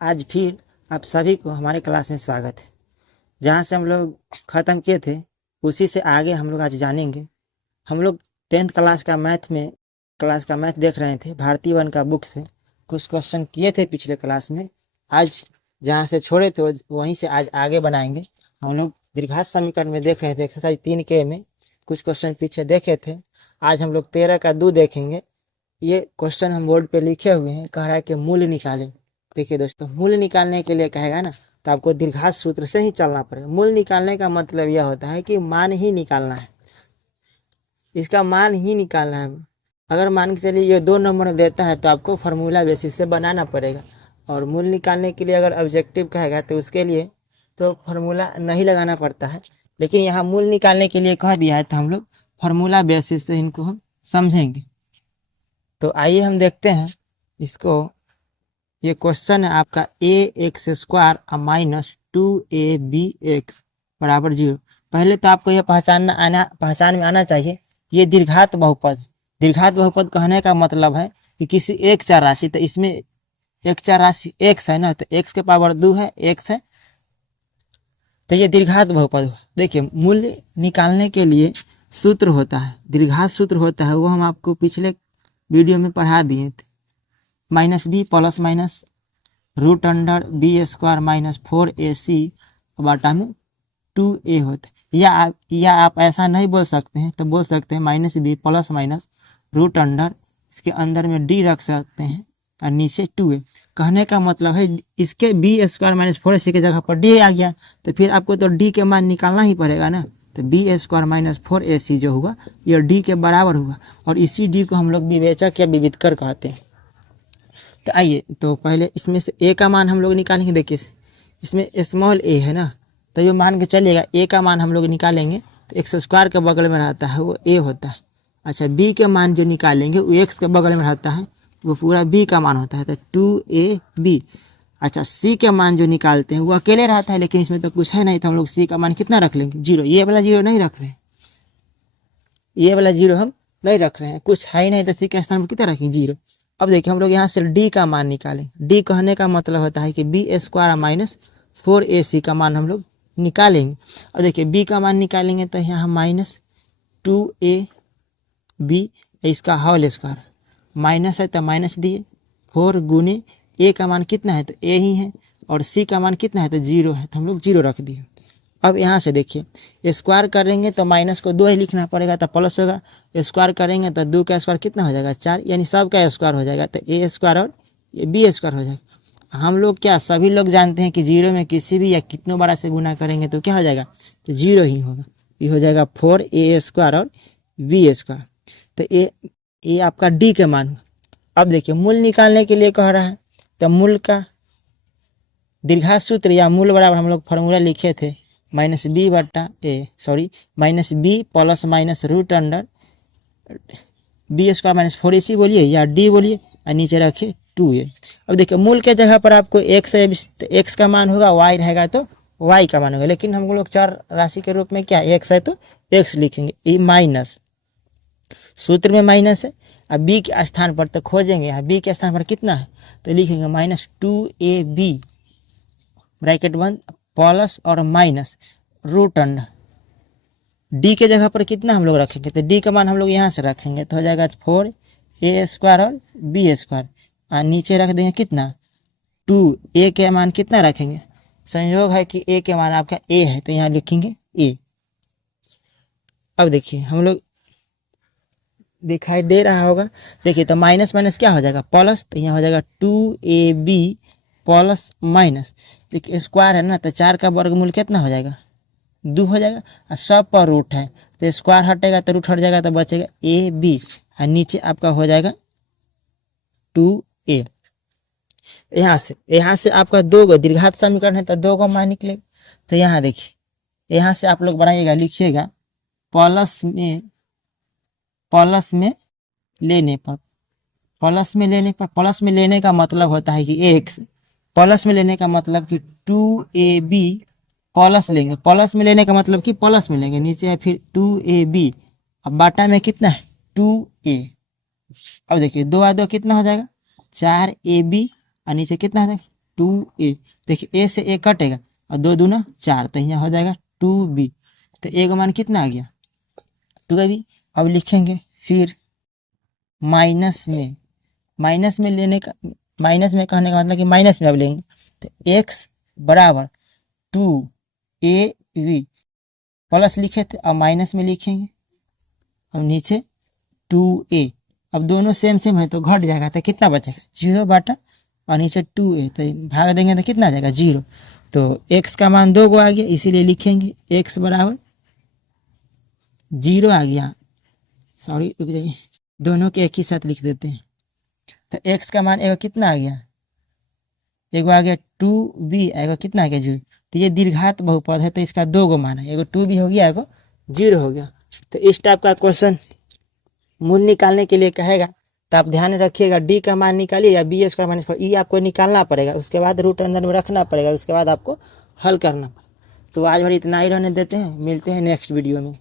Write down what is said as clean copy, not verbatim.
आज फिर आप सभी को हमारे क्लास में स्वागत है। जहाँ से हम लोग ख़त्म किए थे उसी से आगे हम लोग आज जानेंगे। हम लोग 10th क्लास का मैथ देख रहे थे भारतीय वन का बुक से। कुछ क्वेश्चन किए थे पिछले क्लास में। आज जहाँ से छोड़े थे वहीं से आज आगे बनाएंगे। हम लोग द्विघात समीकरण में देख रहे थे एक्सरसाइज 3K में कुछ क्वेश्चन पीछे देखे थे। आज हम लोग 13 का 2 देखेंगे। ये क्वेश्चन हम बोर्ड पे लिखे हुए हैं। कह रहा है कि मूल्य निकालें। देखिए दोस्तों, मूल्य निकालने के लिए कहेगा ना तो आपको द्विघात सूत्र से ही चलना पड़ेगा। मूल्य निकालने का मतलब यह होता है कि मान ही निकालना है, इसका मान ही निकालना है। अगर मान के चलिए ये 2 नंबर देता है तो आपको फार्मूला बेसिस से बनाना पड़ेगा। और मूल्य निकालने के लिए अगर ऑब्जेक्टिव कहेगा तो उसके लिए तो फार्मूला नहीं लगाना पड़ता है। लेकिन यहाँ मूल्य निकालने के लिए कह दिया है तो हम लोग फार्मूला बेसिस से इनको हम समझेंगे। तो आइए हम देखते हैं इसको। ये क्वेश्चन है आपका ax² माइनस 2abx बराबर 0। पहले तो आपको यह पहचान में आना चाहिए ये दीर्घात बहुपद। दीर्घात बहुपद कहने का मतलब है कि किसी एक चर राशि, तो इसमें एक चर राशि x है ना, तो x के पावर 2 है, x है, तो ये दीर्घात बहुपद हुआ। देखिए मूल्य निकालने के लिए सूत्र होता है, दीर्घात सूत्र होता है, वो हम आपको पिछले वीडियो में पढ़ा दिए थे। Minus b plus minus root under b² minus 4ac बटा में 2a होता है। या आप ऐसा नहीं बोल सकते हैं तो बोल सकते हैं minus b plus minus root under, इसके अंदर में d रख सकते हैं और नीचे 2a। कहने का मतलब है इसके b² माइनस 4ac की जगह पर d आ गया, तो फिर आपको तो d के मान निकालना ही पड़ेगा ना। तो b² माइनस 4ac जो हुआ यह d के बराबर हुआ, और इसी d को हम लोग विवेचक या विविधकर कहते हैं। तो आइए, तो पहले इसमें से a का मान हम लोग निकालेंगे। देखिए इसमें स्मॉल a है ना, तो ये मान के चलिएगा a का मान हम लोग निकालेंगे तो x² के बगल में रहता है वो a होता है। अच्छा, b के मान जो निकालेंगे वो x के बगल में रहता है, वो पूरा b का मान होता है, तो 2ab। अच्छा, c के मान जो निकालते हैं वो अकेले रहता है, लेकिन इसमें तो कुछ है नहीं, तो हम लोग c का मान कितना रख लेंगे? 0। ये वाला 0 नहीं रख रहे हैं, ये वाला 0 हम नहीं रख रहे हैं, कुछ है ही नहीं, तो c के स्थान पर कितना रखेंगे? 0। अब देखिए हम लोग यहाँ से d का मान निकालें। d कहने का मतलब होता है कि b² माइनस 4ac का मान हम लोग निकालेंगे। अब देखिए b का मान निकालेंगे तो यहाँ माइनस 2ab, इसका होल स्क्वायर, माइनस है तो माइनस दिए, 4 गुने a का मान कितना है तो a ही है, और c का मान कितना है तो 0 है, तो हम लोग 0 रख दिए। अब यहाँ से देखिए स्क्वायर करेंगे तो माइनस को 2 ही लिखना पड़ेगा, तो प्लस होगा। स्क्वायर करेंगे तो 2 का स्क्वायर कितना हो जाएगा? 4, यानी सब का स्क्वायर हो जाएगा, तो a² और ये b² हो जाएगा। हम लोग क्या सभी लोग जानते हैं कि 0 में किसी भी या कितनों बड़ा से गुना करेंगे तो क्या हो जाएगा? तो 0 ही होगा। ये हो जाएगा 4a² और b²। तो ये आपका d के मान हुआ। अब देखिए मूल्य निकालने के लिए कह रहा है, तो मूल्य का दीर्घात सूत्र या मूल्य बराबर हम लोग फार्मूला लिखे थे minus b plus minus root under b² minus 4ac बोलिए या d बोलिए, और नीचे रखिए 2a। अब देखिए मूल के जगह पर आपको x है तो x का मान होगा, y रहेगा तो y का मान होगा, लेकिन हम लोग चर राशि के रूप में क्या x है तो x लिखेंगे, ये माइनस सूत्र में माइनस है। अब b के स्थान पर तो खोजेंगे, यहाँ b के स्थान पर कितना है तो लिखेंगे माइनस 2ab ब्रैकेट बंद प्लस और माइनस रूट अंडर d के जगह पर कितना हम लोग रखेंगे तो d का मान हम लोग यहाँ से रखेंगे, तो हो जाएगा 4a² और b², और नीचे रख देंगे कितना 2। a के मान कितना रखेंगे? संयोग है कि a के मान आपका a है, तो यहाँ लिखेंगे a। अब देखिए हम लोग दिखाई दे रहा होगा, देखिए तो माइनस माइनस क्या हो जाएगा? प्लस, तो यहाँ हो जाएगा 2ab प्लस माइनस, देखिए स्क्वायर है ना, तो 4 का वर्गमूल कितना हो जाएगा? 2 हो जाएगा, और सब पर रूट है तो स्क्वायर हटेगा तो रूट हट जाएगा, तो बचेगा ab, और नीचे आपका हो जाएगा 2a। यहाँ से आपका 2 गो दीर्घात समीकरण है तो 2 को मान निकलेगा। तो यहाँ देखिए यहाँ से आप लोग बनाइएगा, लिखिएगा प्लस में लेने पर, प्लस में लेने का मतलब होता है कि x, प्लस में लेने का मतलब कि 2ab प्लस लेंगे, प्लस में लेने का मतलब कि प्लस में लेंगे, नीचे है फिर 2ab, अब बाटा में कितना है 2a। अब देखिए 2 और 2 कितना हो जाएगा? 4ab, और नीचे कितना हो जाएगा 2a। देखिए a से a कटेगा और 2 दूना 4, तो यहाँ हो जाएगा 2b। तो a का मान कितना आ गया 2b। अब लिखेंगे फिर माइनस में लेने का, माइनस में कहने का मतलब कि माइनस में अब लेंगे, तो x बराबर 2ab प्लस लिखे थे, अब माइनस में लिखेंगे, अब नीचे 2a। अब दोनों सेम सेम है तो घट जाएगा, तो कितना बचेगा 0 बाटा और नीचे 2a, तो भाग देंगे तो कितना आ जाएगा 0। तो x का मान 2 को आ गया, इसीलिए लिखेंगे x बराबर 0 आ गया। सॉरी रुक जाइए, दोनों के एक ही साथ लिख देते हैं। तो x का मान एगो कितना आ गया, एगो आ गया 2b, एगो कितना आ गया 0। तो ये दीर्घात बहुपद है तो इसका 2 गो मान है, एगो 2b हो गया, एगो 0 हो गया। तो इस टाइप का क्वेश्चन मूल निकालने के लिए कहेगा तो आप ध्यान रखिएगा, डी का मान निकालिए या बी स्क्वायर माइनस 4, ई आपको निकालना पड़ेगा, उसके बाद रूट अंदर में रखना पड़ेगा, उसके बाद आपको हल करना पड़ेगा। तो आज भर इतना ही रहने देते हैं, मिलते हैं नेक्स्ट वीडियो में।